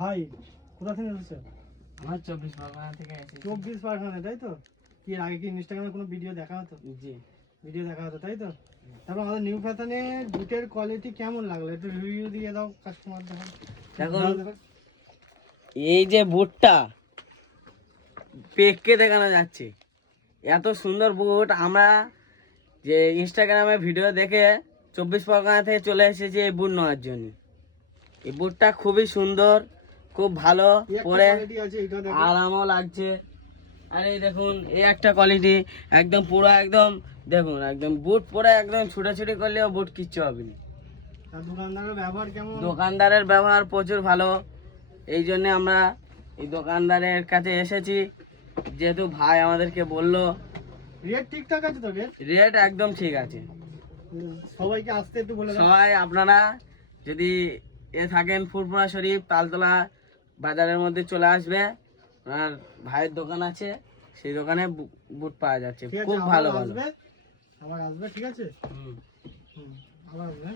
ভাই কোথা থেকে এসেছো? আমার 24 পরগনা থেকে এসেছি। 24 পরগনা, তাই তো? কি এর আগে কি ইনস্টাগ্রামে কোনো ভিডিও দেখা হতো? জি। ভিডিও দেখা হতো, তাই তো? তারপর আমাদের নিউ ফ্যাশনে বুটের কোয়ালিটি কেমন লাগলো একটু রিভিউ দিয়ে দাও কাস্টমারদের। দেখুন এই যে বুটটা পেককে দেখানো যাচ্ছে, এত সুন্দর বুট। আমরা যে ইনস্টাগ্রামে ভিডিও দেখে 24 পরগনা থেকে চলে এসেছি এই বুট নেওয়ার জন্য। এই বুটটা খুবই সুন্দর, খুব ভালো, পরে কোয়ালিটি আছে, এটা দেখো। আরামও লাগছে। আর এই দেখুন এই একটা কোয়ালিটি, একদম পুরো একদম দেখুন, একদম বুট পরে একদম ছুটাছুটি করলেও বুট কিচ্ছু হবে না। আর দোকানদারের ব্যবহার কেমন? দোকানদারের ব্যবহার প্রচুর ভালো, এই জন্য আমরা এই দোকানদারের কাছে এসেছি। যেহেতু ভাই আমাদেরকে বললো, রেট ঠিকঠাক আছে তো? রেট রেট একদম ঠিক আছে। সবাইকে আসতে একটু বলে দাও। সবাই আপনারা যদি থাকেন ফুরফুরা শরীফ তালতলা বাজারের মধ্যে চলে আসবে, আর ভাইয়ের দোকান আছে, সেই দোকানে বুট পাওয়া যাচ্ছে, ঠিক আছে, খুব আবার ভালো ভালো। আসবে, আবার আসবে, ঠিক আছে? হুম। হুম, আবার আসবে।